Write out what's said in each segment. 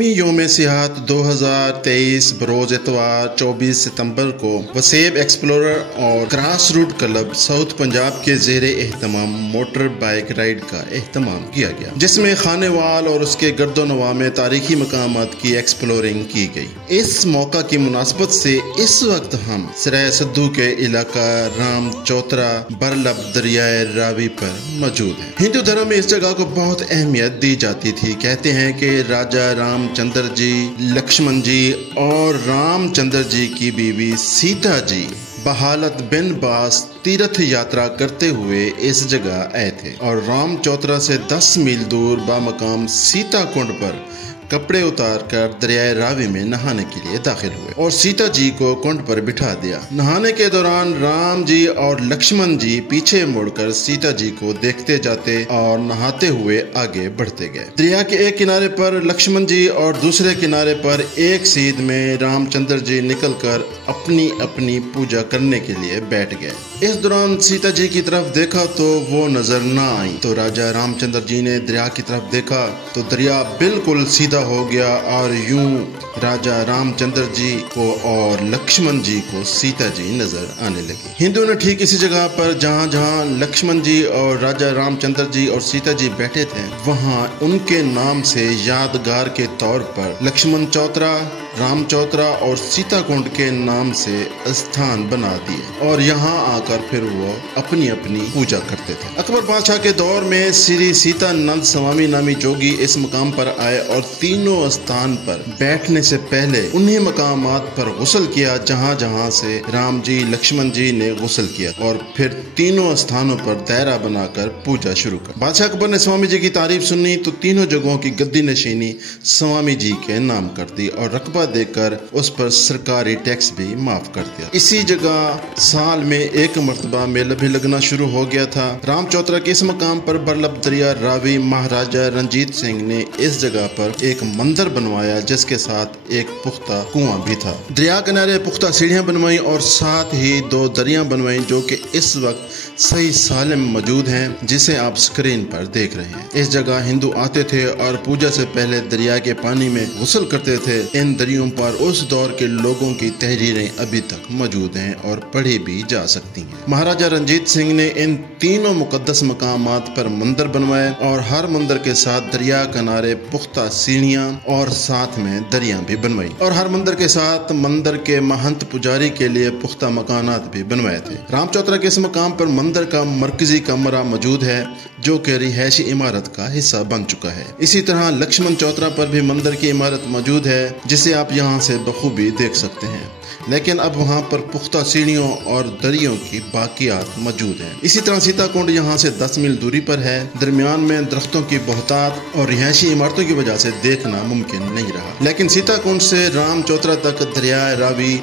आलमी योम सियाहत 2023 बरोज इतवार 24 सितंबर को वसेब एक्सप्लोरर और grass root club South Punjab के ज़ेरे एहतमाम मोटर बाइक राइड का एहतमाम किया गया, जिसमें खानेवाल और उसके गर्दोनवा में तारीखी मकामात की एक्सप्लोरिंग की गई। इस मौका की मुनासबत से इस वक्त हम सराय सद्दू के इलाका राम चौतरा बरलब दरियाए रावी पर मौजूद हैं। हिंदू धर्म में इस जगह को बहुत अहमियत दी जाती थी। कहते हैं कि राजा रामचंद्र जी, लक्ष्मण जी और रामचंद्र जी की बीवी सीता जी बहालत बिन बास तीर्थ यात्रा करते हुए इस जगह आए थे और राम चौतरा से 10 मील दूर बामकाम सीता कुंड पर कपड़े उतार कर दरियाए रावी में नहाने के लिए दाखिल हुए और सीता जी को कुंड पर बिठा दिया। नहाने के दौरान राम जी और लक्ष्मण जी पीछे मुड़कर सीता जी को देखते जाते और नहाते हुए आगे बढ़ते गए। दरिया के एक किनारे पर लक्ष्मण जी और दूसरे किनारे पर एक सीध में रामचंद्र जी निकलकर अपनी अपनी पूजा करने के लिए बैठ गए। इस दौरान सीता जी की तरफ देखा तो वो नजर न आई, तो राजा रामचंद्र जी ने दरिया की तरफ देखा तो दरिया बिल्कुल सीधा हो गया और यूं राजा रामचंद्र जी को और लक्ष्मण जी को सीता जी नजर आने लगी। हिंदुओं ने ठीक इसी जगह पर जहां जहां लक्ष्मण जी और राजा रामचंद्र जी और सीता जी बैठे थे, वहां उनके नाम से यादगार के तौर पर लक्ष्मण चौतरा, राम चौतरा और सीता कुंड के नाम से स्थान बना दिए और यहाँ आकर फिर वो अपनी अपनी पूजा करते थे। अकबर बादशाह के दौर में श्री सीतानंद स्वामी नामी जोगी इस मकाम पर आए और तीनों स्थान पर बैठने से पहले उन्हीं मकामात पर गुस्ल किया जहाँ जहाँ से राम जी लक्ष्मण जी ने गुस्ल किया और फिर तीनों स्थानों पर दायरा बनाकर पूजा शुरू कर। बादशाह अकबर ने स्वामी जी की तारीफ सुनी तो तीनों जगहों की गद्दी नशीनी स्वामी जी के नाम कर दी और रकबा देकर उस पर सरकारी टैक्स भी माफ कर दिया। इसी जगह साल में एक मर्तबा मेला भी लगना शुरू हो गया था। राम चौतरा के इस मकाम पर बरलब दरिया रावी महाराजा रंजीत सिंह ने इस जगह पर एक मंदिर बनवाया, जिसके साथ एक पुख्ता कुआं भी था। दरिया किनारे पुख्ता सीढ़ियां बनवाई और साथ ही 2 दरियां बनवाई जो कि इस वक्त सही सालिम मौजूद हैं, जिसे आप स्क्रीन पर देख रहे हैं। इस जगह हिंदू आते थे और पूजा से पहले दरिया के पानी में गुस्ल करते थे। इन दरियों पर उस दौर के लोगों की तहरीरें अभी तक मौजूद हैं और पढ़ी भी जा सकती हैं। महाराजा रंजीत सिंह ने इन तीनों मुकद्दस मकामात पर मंदिर बनवाए और हर मंदिर के साथ दरिया किनारे पुख्ता सीढ़ियां और साथ में दरियां भी बनवाई और हर मंदिर के साथ मंदिर के महंत पुजारी के लिए पुख्ता मकानात भी बनवाए थे। राम चौतरा के इस मकाम पर मंदिर का मरकजी कमरा मौजूद है जो कि रिहायशी इमारत का हिस्सा बन चुका है। इसी तरह लक्ष्मण चौतरा पर भी मंदिर की इमारत मौजूद है जिसे आप यहाँ से बखूबी देख सकते हैं, लेकिन अब वहाँ पर पुख्ता सीढ़ियों और दरियों की बाकियात मौजूद हैं। इसी तरह सीता कुंड यहाँ से 10 मील दूरी पर है। दरमियान में दरख्तों की बहुतात और रिहायशी इमारतों की वजह से देखना मुमकिन नहीं रहा, लेकिन सीता कुंड से राम चौतरा तक दरिया रावी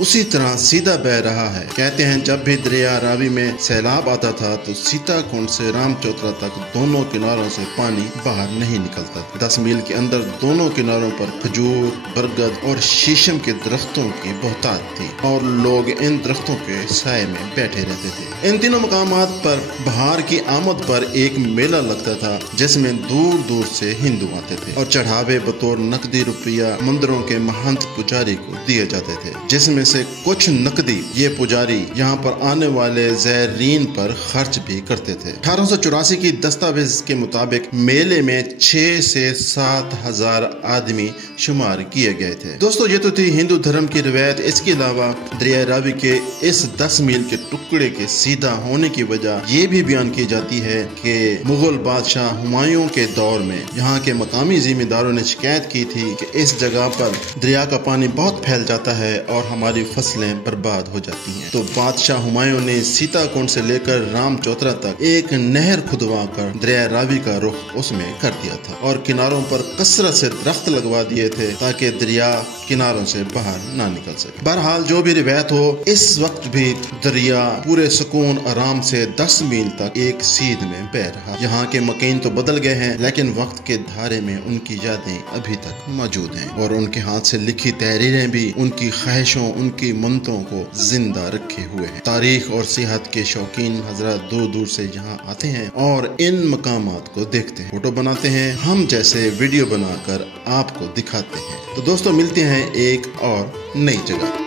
उसी तरह सीधा बह रहा है। कहते हैं जब भी दरिया रावी में सैलाब आता था तो सीता कुंड से राम चौतरा तक दोनों किनारों से पानी बाहर नहीं निकलता। 10 मील के अंदर दोनों किनारों पर खजूर, बरगद और शीशम के दरख्तों की बहुतात थी और लोग इन दरख्तों के साए में बैठे रहते थे। इन तीनों मकामात पर बहार की आमद पर एक मेला लगता था जिसमें दूर दूर से हिंदू आते थे और चढ़ावे बतौर नकदी रुपया मंदिरों के महंत पुजारी को दिए जाते थे, जिसमें से कुछ नकदी ये पुजारी यहाँ पर आने वाले ज़ायरीन पर खर्च भी करते थे। 1884 की दस्तावेज के मुताबिक मेले में 6 से 7 हजार आदमी शुमार किए गए थे। दोस्तों, ये तो थी हिंदू धर्म की रिवायत। इसके अलावा दरिया रावी के इस 10 मील के टुकड़े के सीधा होने की वजह ये भी बयान की जाती है कि मुगल बादशाह हुमायूं के दौर में यहाँ के मकामी जिम्मेदारों ने शिकायत की थी कि इस जगह पर दरिया का पानी बहुत फैल जाता है और हमारी फसलें बर्बाद हो जाती हैं। तो बादशाह हुमायूं ने सीता कुंड से लेकर राम चौतरा तक एक नहर खुदवा कर दरिया रावी का रुख उसमें कर दिया था और किनारों पर कसरत से दरख्त लगवा दिए थे ताकि दरिया किनारों से बाहर ना निकल सके। बहरहाल जो भी रिवायत हो, इस वक्त भी दरिया पूरे सुकून आराम से 10 मील तक एक सीध में बह रहा। यहाँ के मकीन तो बदल गए हैं, लेकिन वक्त के धारे में उनकी यादें अभी तक मौजूद हैं और उनके हाथ से लिखी तहरीरें भी उनकी ख्वाहिशों, उनकी मन्नतों को जिंदा रखे हुए हैं। तारीख और सियाहत के शौकीन हजरत दूर दूर से यहाँ आते हैं और इन मकामात को देखते हैं, फोटो बनाते हैं, हम जैसे वीडियो बनाकर आपको दिखाते हैं। तो दोस्तों मिलते हैं एक और नई जगह।